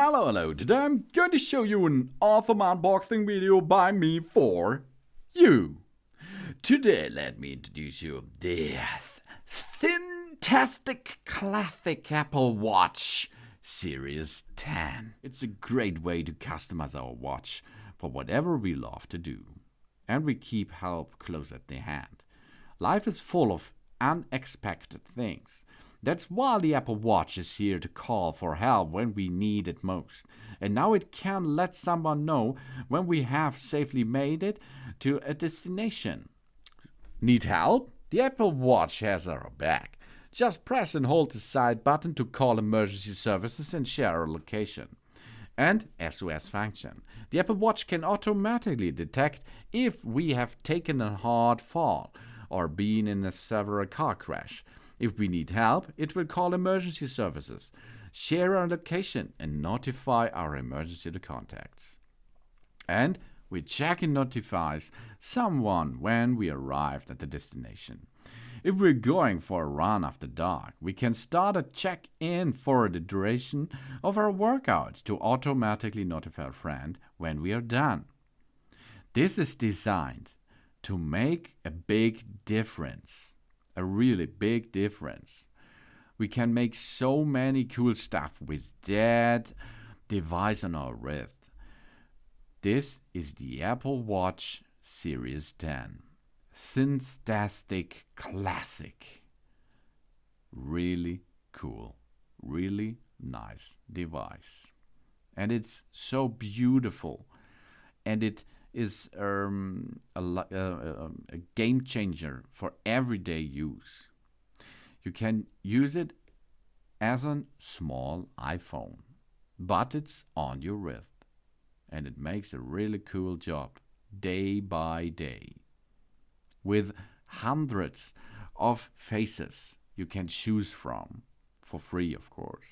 Hello, today I'm going to show you an awesome unboxing video by me for you. Today let me introduce you this fantastic classic Apple Watch Series 10. It's a great way to customize our watch for whatever we love to do. And we keep help close at the hand. Life is full of unexpected things. That's why the Apple Watch is here to call for help when we need it most. And now it can let someone know when we have safely made it to a destination. Need help? The Apple Watch has our back. Just press and hold the side button to call emergency services and share our location. And SOS function. The Apple Watch can automatically detect if we have taken a hard fall or been in a severe car crash. If we need help, it will call emergency services, share our location, and notify our emergency contacts. And we check and notifies someone when we arrived at the destination. If we're going for a run after dark, we can start a check-in for the duration of our workout to automatically notify a friend when we are done. This is designed to make a big difference. A really big difference. We can make so many cool stuff with that device on our wrist. This is the Apple Watch Series 10. Fantastic classic. Really cool. Really nice device. And it's so beautiful. And it is a game changer for everyday use. You can use it as a small iPhone, but it's on your wrist, and it makes a really cool job day by day. With hundreds of faces you can choose from, for free of course,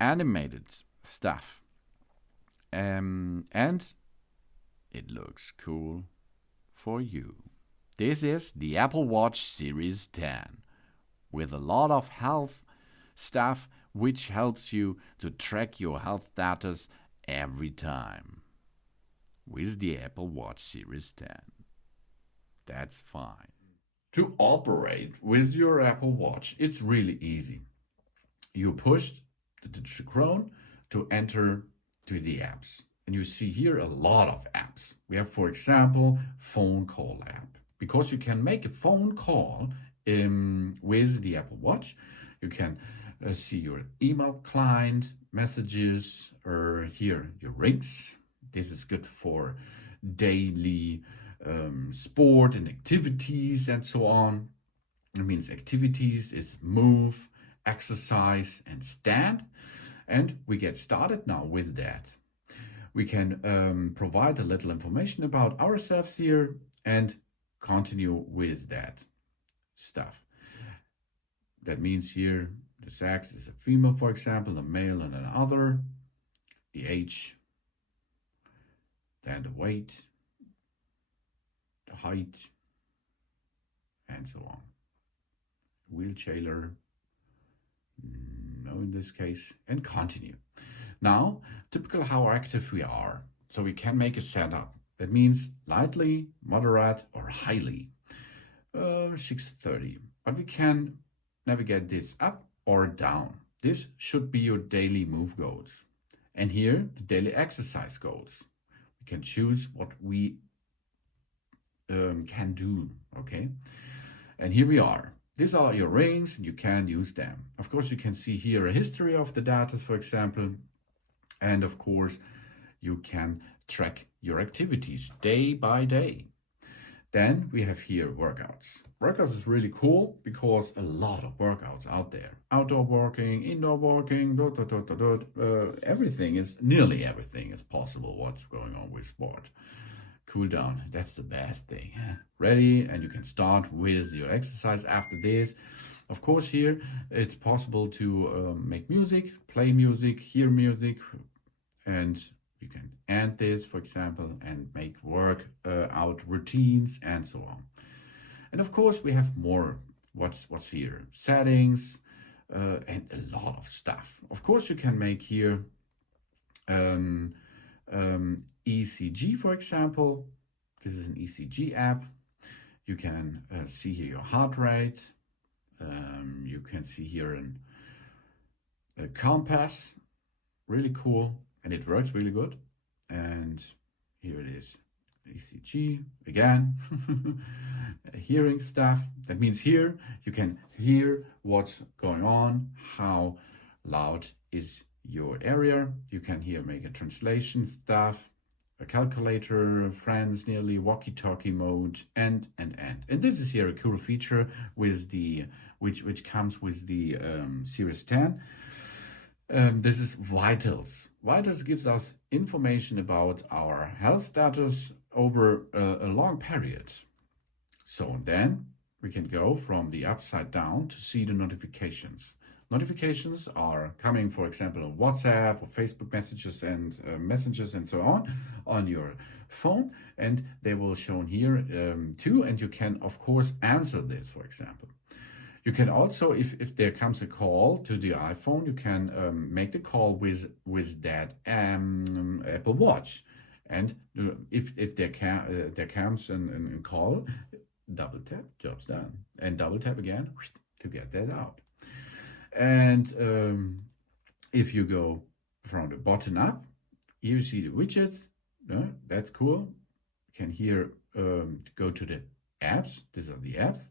animated stuff, and it looks cool for you. This is the Apple Watch Series 10 with a lot of health stuff which helps you to track your health status every time. With the Apple Watch Series 10. That's fine. To operate with your Apple Watch, it's really easy. You push the digital crown to enter to the apps. And you see here a lot of apps. We have, for example, phone call app. Because you can make a phone call with the Apple Watch, you can see your email client, messages, or here your rings. This is good for daily sport and activities and so on. It means activities is move, exercise, and stand. And we get started now with that. We can provide a little information about ourselves here and continue with that stuff. That means here the sex is a female, for example, a male and another, the age, then the weight, the height, and so on. Wheelchair, no in this case, and continue. Now, typical how active we are. So we can make a setup. That means lightly, moderate, or highly. 6:30. But we can navigate this up or down. This should be your daily move goals. And here, the daily exercise goals. We can choose what we can do, okay? And here we are. These are your rings, and you can use them. Of course, you can see here a history of the data, for example. And of course, you can track your activities day by day. Then we have here workouts. Workouts is really cool because a lot of workouts out there. Outdoor working, indoor working, nearly everything is possible what's going on with sport. Cool down, that's the best thing. Ready, and you can start with your exercise after this. Of course, here it's possible to make music, play music, hear music, and you can end this, for example, and make work out routines and so on. And of course, we have more. What's here? Settings and a lot of stuff. Of course, you can make here an ECG, for example. This is an ECG app. You can see here your heart rate. You can see here a compass, really cool, and it works really good. And here it is, ECG again. Hearing stuff. That means here you can hear what's going on, how loud is your area. You can here make a translation stuff, a calculator, friends nearly, walkie-talkie mode, and this is here a cool feature with the which comes with the Series 10. This is Vitals. Vitals gives us information about our health status over a long period. So then we can go from the upside down to see the notifications. Notifications are coming, for example, on WhatsApp or Facebook messages and so on your phone, and they will shown here too. And you can, of course, answer this, for example. You can also, if there comes a call to the iPhone, you can make the call with that Apple Watch. And if there comes a call, double tap, job's done, and double tap again to get that out. And if you go from the bottom up, you see the widgets. That's cool. You can here go to the apps. These are the apps.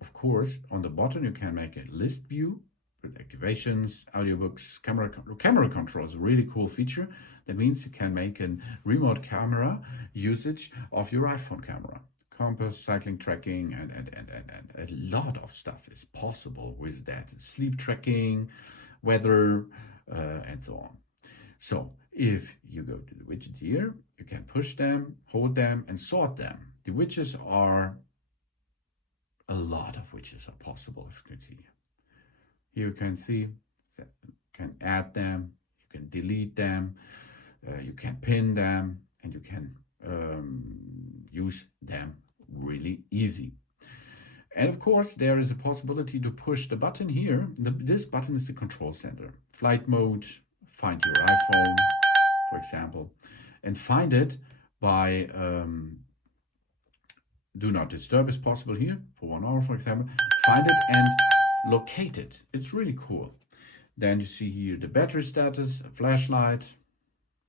Of course, on the bottom you can make a list view with activations, audiobooks, camera controls. A really cool feature. That means you can make a remote camera usage of your iPhone camera. Compass, cycling tracking, and a lot of stuff is possible with that. Sleep tracking, weather, and so on. So if you go to the widgets here, you can push them, hold them, and sort them. The widgets are, a lot of widgets are possible, if you can see. Here you can see, you can add them, you can delete them, you can pin them, and you can use them really easy. And of course, there is a possibility to push the button here. This button is the control center. Flight mode, find your iPhone, for example, and find it by do not disturb is possible here for 1 hour, for example. Find it and locate it. It's really cool. Then you see here the battery status, a flashlight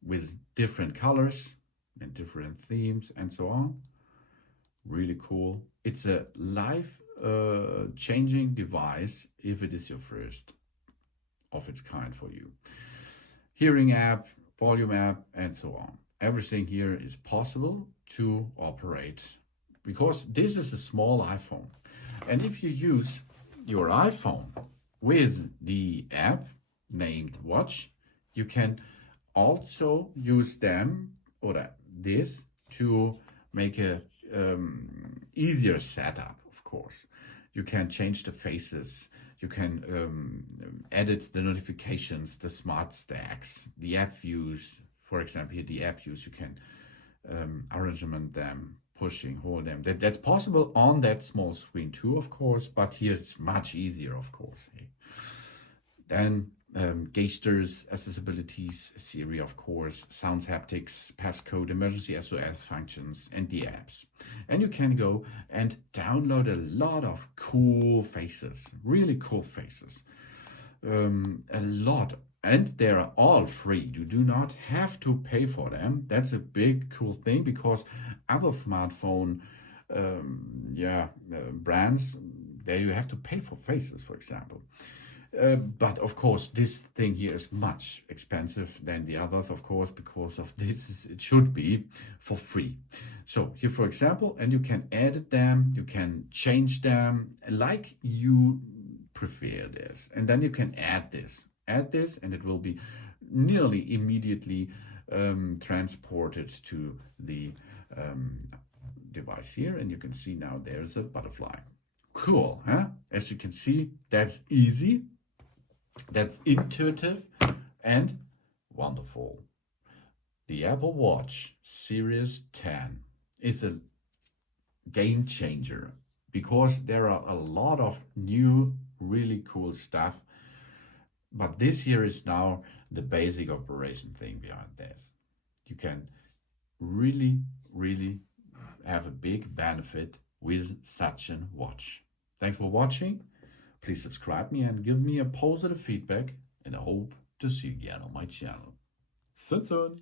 with different colors and different themes and so on. Really cool. It's a life-changing device if it is your first of its kind for you. Hearing app, volume app, and so on. Everything here is possible to operate because this is a small iPhone. And if you use your iPhone with the app named Watch, you can also use them or this to make a easier setup. Of course, you can change the faces, you can edit the notifications, the smart stacks, the app views. For example, here the app views, you can arrangement them, pushing, hold them. That's possible on that small screen too, of course, but here it's much easier, of course. Then gestures, accessibilities, Siri, of course, sounds, haptics, passcode, emergency SOS functions, and the apps. And you can go and download a lot of cool faces, really cool faces. A lot. And they're all free. You do not have to pay for them. That's a big cool thing because other smartphone brands, there you have to pay for faces, for example. But of course, this thing here is much expensive than the others, of course, because of this, it should be for free. So here, for example, and you can edit them, you can change them like you prefer this. And then you can add this, and it will be nearly immediately transported to the device here. And you can see now there's a butterfly. Cool, huh? As you can see, that's easy. That's intuitive and wonderful. The Apple Watch Series 10 is a game changer because there are a lot of new, really cool stuff But this here is now the basic operation thing behind this. You can really, really have a big benefit with such a watch. Thanks for watching. Please subscribe me and give me a positive feedback, and I hope to see you again on my channel. Soon.